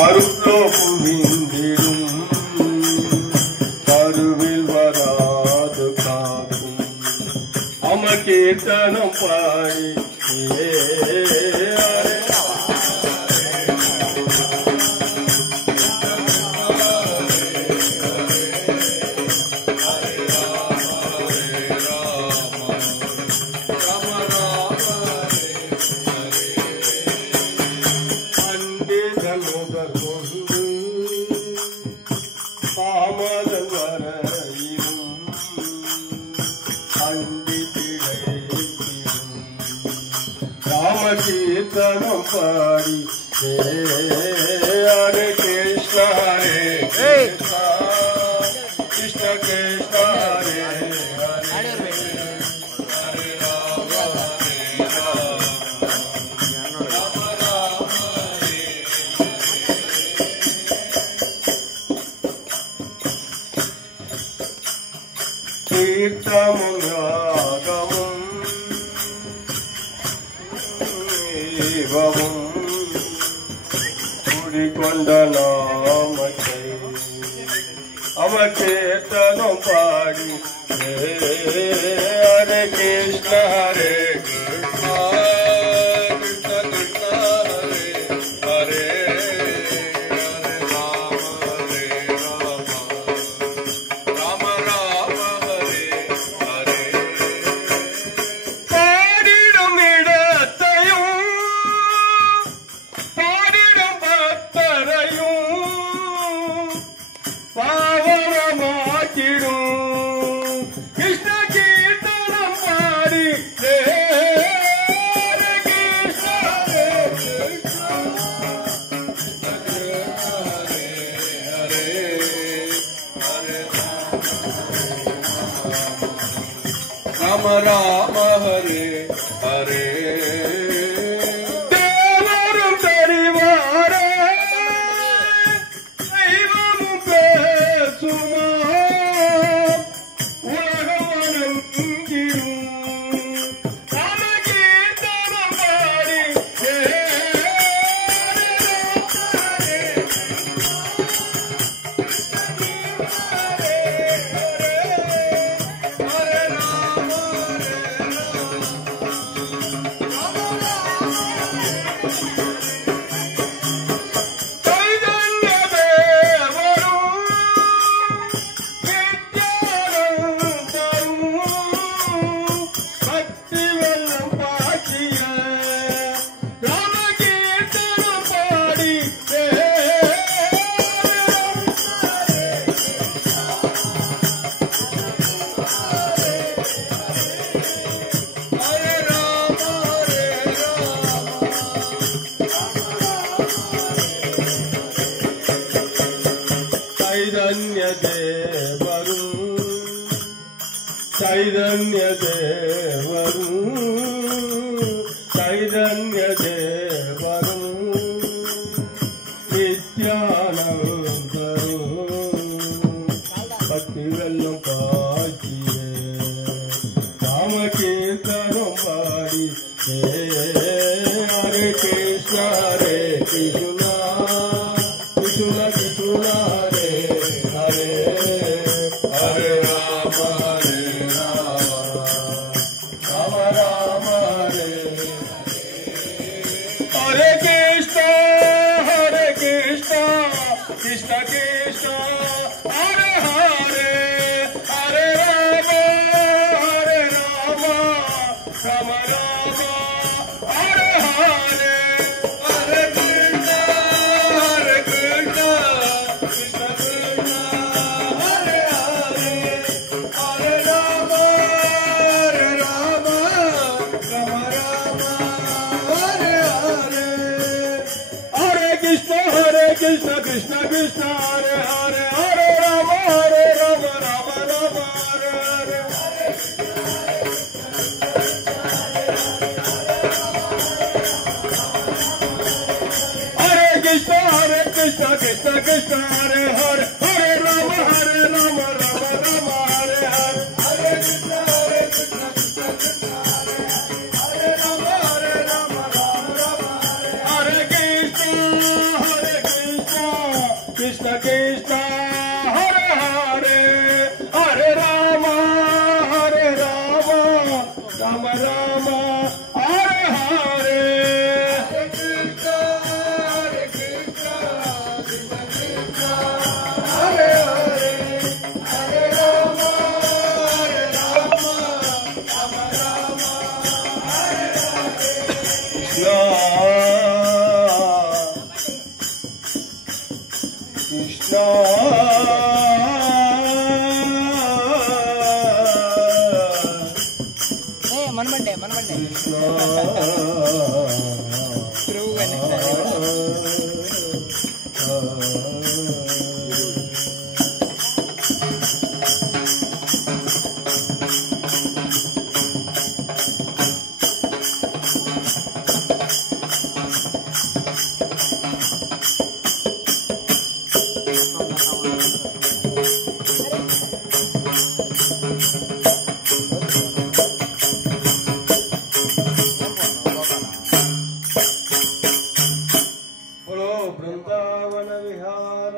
அருளோ புவிந்திடும் கருவில் வராது காக்கும் அமகீர்த்தனம் பாடி कीर्तनम पाड़ी हरे कृष्ण कृष्ण कृष्ण हरे हरे हरे राम राम राम हरे कीर्तनम குடிக்கொண்ட நாமத்தை அவகீர்த்தனம் பாடி ஹரே கிருஷ்ண ஹரே கிருஷ்ண கிருஷ்ண கிருஷ்ண ஹரே ஹரே ஹரே ராம ராம ராம ஹரே ஹரே பாடிடும் இடத்தையும் பாடிடும் பக்தரையும் பாவனமாக்கிடும் கிருஷ்ண கீர்த்தனம் பாடி ஹரே கிருஷ்ண ஹரே கிருஷ்ண ஹரே ஹரே ஹரே ராம ராம ஹரே ஹரே தேவரும் தெரிவாரே தெய்வமும் பேசுமா உலகம் அடங்கிடும் ராம கீர்த்தனம் பாடி ஹரே चैतन्य देवरू नित्यानंदरू भक्तिवेल्लम काचिये राम कीर्तनम पाड़ी हरे कृष्ण कृष्ण कृष्ण कृष्ण हरे हरे हरे राम कृष्ण कृष्ण हरे हरे हरे राम राम राम हरे हरे हरे कृष्ण कृष्ण कृष्ण कृष्ण हरे हरे हरे राम राम राम हरे हरे हरे कृष्ण कृष्ण कृष्ण कृष्ण हरे हरे हरे राम राम राम हरे हरे हरे कृष्ण कृष्ण कृष्ण हरे हरे हरे राम राम राम हरे हरे हरे कृष्ण कृष्ण कृष्ण हरे हरे राम राम राम हरे कृष्ण कृष्ण कृष्ण हरे हरे हरे राम राम राम हरे हरे मनमंडे वृंदावन विहार